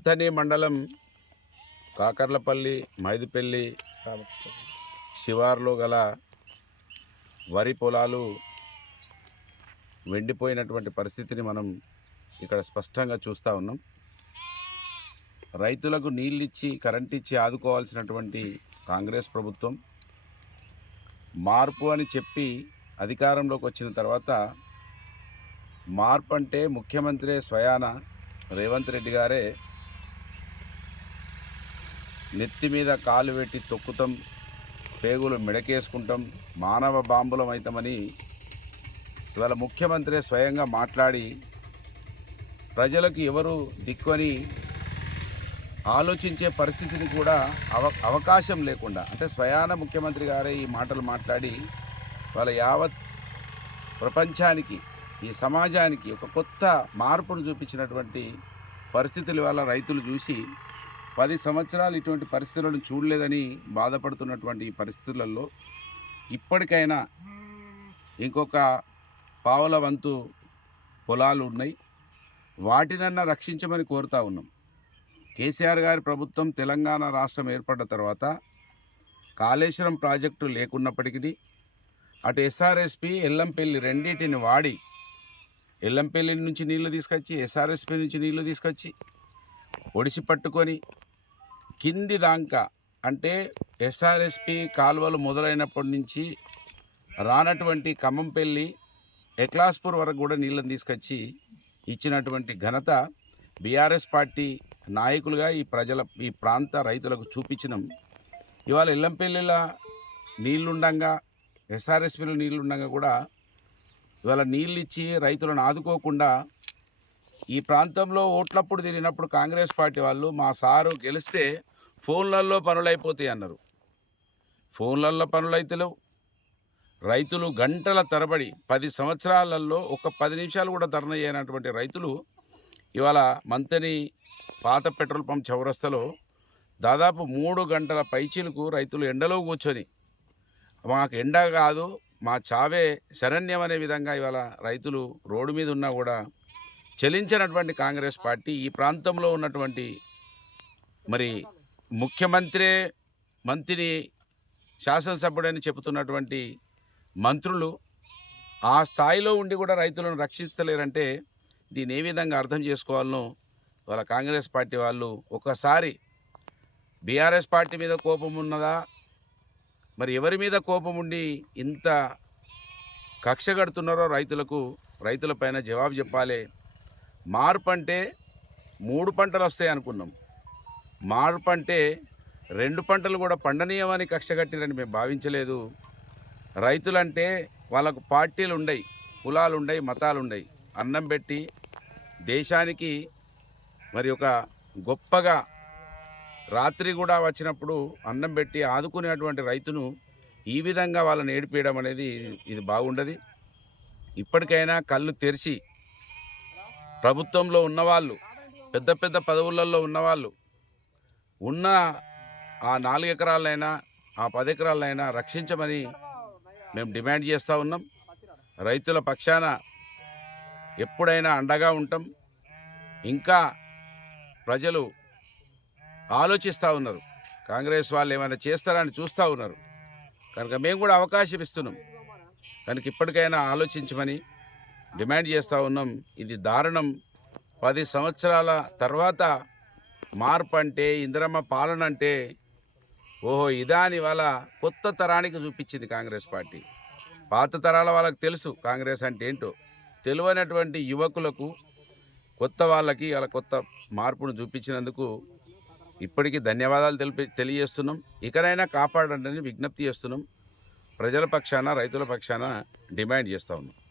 మంతని మండలం కాకర్లపల్లి మైదుపల్లి శివార్లో గల వరి పొలాలు వెండిపోయినటువంటి పరిస్థితిని మనం ఇక్కడ స్పష్టంగా చూస్తూ ఉన్నాం. రైతులకు నీళ్ళు ఇచ్చి కరెంట్ ఇచ్చి ఆదుకోవాల్సినటువంటి కాంగ్రెస్ ప్రభుత్వం మార్పు అని చెప్పి అధికారంలోకి వచ్చిన తర్వాత మార్పు అంటే ముఖ్యమంత్రి స్వయాన రేవంత్ రెడ్డి గారే నెత్తి మీద కాలు పెట్టి తొక్కుతాం పేగులు మెడకేసుకుంటాం మానవ బాంబులం అవుతామని ఇవాళ ముఖ్యమంత్రి స్వయంగా మాట్లాడి ప్రజలకు ఎవరు దిక్కుని ఆలోచించే పరిస్థితిని కూడా అవ అవకాశం లేకుండా అంటే స్వయాన ముఖ్యమంత్రి గారే ఈ మాటలు మాట్లాడి వాళ్ళ యావత్ ప్రపంచానికి ఈ సమాజానికి ఒక కొత్త మార్పును చూపించినటువంటి పరిస్థితుల వల్ల రైతులు చూసి పది సంవత్సరాలు ఇటువంటి పరిస్థితులను చూడలేదని బాధపడుతున్నటువంటి ఈ పరిస్థితులలో ఇప్పటికైనా ఇంకొక పావుల వంతు పొలాలు ఉన్నాయి. వాటినన్నా రక్షించమని కోరుతా ఉన్నాం. కేసీఆర్ గారి ప్రభుత్వం తెలంగాణ రాష్ట్రం ఏర్పడ్డ తర్వాత కాళేశ్వరం ప్రాజెక్టు లేకున్నప్పటికీ అటు ఎస్ఆర్ఎస్పి ఎల్లంపల్లి రెండింటిని వాడి ఎల్లంపల్లి నుంచి నీళ్ళు తీసుకొచ్చి ఎస్ఆర్ఎస్పి నుంచి నీళ్ళు తీసుకొచ్చి ఒడిసి పట్టుకొని కింది దాకా అంటే ఎస్ఆర్ఎస్పి కాలువలు మొదలైనప్పటి నుంచి రానటువంటి ఖమ్మంపల్లి ఎక్లాస్పూర్ వరకు కూడా నీళ్ళని తీసుకొచ్చి ఇచ్చినటువంటి ఘనత బీఆర్ఎస్ పార్టీ నాయకులుగా ఈ ప్రజల ఈ ప్రాంత రైతులకు చూపించినాం. ఇవాళ ఇల్లంపల్లిల నీళ్ళుండగా ఎస్ఆర్ఎస్పీలో నీళ్ళుండగా కూడా ఇవాళ నీళ్ళు ఇచ్చి రైతులను ఆదుకోకుండా ఈ ప్రాంతంలో ఓట్లప్పుడు తిరిగినప్పుడు కాంగ్రెస్ పార్టీ వాళ్ళు మా సారు గెలిస్తే ఫోన్లలో పనులు అయిపోతాయి అన్నారు. ఫోన్లలో పనులు అయితే రైతులు గంటల తరబడి పది సంవత్సరాలలో ఒక పది నిమిషాలు కూడా ధర్న చేయనటువంటి రైతులు ఇవాళ మంతని పాత పెట్రోల్ పంప్ చౌరస్తలో దాదాపు మూడు గంటల పైచీలకు రైతులు ఎండలో కూర్చొని మాకు ఎండ కాదు మా చావే శరణ్యం అనే విధంగా ఇవాళ రైతులు రోడ్డు మీద ఉన్నా కూడా చలించినటువంటి కాంగ్రెస్ పార్టీ ఈ ప్రాంతంలో ఉన్నటువంటి మరి ముఖ్యమంత్రి మంత్రిని శాసనసభ్యుడని చెబుతున్నటువంటి మంత్రులు ఆ స్థాయిలో ఉండి కూడా రైతులను రక్షించలేరంటే దీన్ని ఏ విధంగా అర్థం చేసుకోవాలనో వాళ్ళ కాంగ్రెస్ పార్టీ వాళ్ళు ఒకసారి బీఆర్ఎస్ పార్టీ మీద కోపం ఉన్నదా? మరి ఎవరి మీద కోపం ఉండి ఇంత కక్ష కడుతున్నారో రైతులకు రైతులపైన జవాబు చెప్పాలి. మార్పు అంటే మూడు పంటలు వస్తాయి అనుకున్నాం. మార్పు అంటే రెండు పంటలు కూడా పండనీయమని కక్ష కట్టిరని మేము భావించలేదు. రైతులంటే వాళ్ళకు పార్టీలు ఉండయి కులాలు ఉండయి మతాలు ఉండయి. అన్నం పెట్టి దేశానికి మరి ఒక గొప్పగా రాత్రి కూడా వచ్చినప్పుడు అన్నం పెట్టి ఆదుకునేటువంటి రైతును ఈ విధంగా వాళ్ళని ఏడిపేయడం అనేది ఇది బాగుండదు. ఇప్పటికైనా కళ్ళు తెరిచి ప్రభుత్వంలో ఉన్నవాళ్ళు పెద్ద పెద్ద పదవులలో ఉన్నవాళ్ళు ఉన్న ఆ నాలుగు ఎకరాలైనా ఆ పది ఎకరాలైనా రక్షించమని మేము డిమాండ్ చేస్తూ ఉన్నాం. రైతుల పక్షాన ఎప్పుడైనా అండగా ఉంటాం. ఇంకా ప్రజలు ఆలోచిస్తూ ఉన్నారు. కాంగ్రెస్ వాళ్ళు ఏమైనా చేస్తారని చూస్తూ ఉన్నారు. కనుక మేము కూడా అవకాశం ఇస్తున్నాం. కనుక ఇప్పటికైనా ఆలోచించమని డిమాండ్ చేస్తూ ఉన్నాం. ఇది దారుణం. పది సంవత్సరాల తర్వాత మార్పు అంటే ఇందిరమ్మ పాలన అంటే ఓహో ఇదాని వల్ల వాళ్ళ కొత్త తరానికి చూపించింది కాంగ్రెస్ పార్టీ. పాత తరాల వాళ్ళకి తెలుసు కాంగ్రెస్ అంటే ఏంటో. తెలివైనటువంటి యువకులకు కొత్త వాళ్ళకి వాళ్ళ కొత్త మార్పును చూపించినందుకు ఇప్పటికీ ధన్యవాదాలు తెలిపి తెలియజేస్తున్నాం. ఇకనైనా కాపాడండి విజ్ఞప్తి చేస్తున్నాం. ప్రజల పక్షాన రైతుల పక్షాన డిమాండ్ చేస్తూ ఉన్నాం.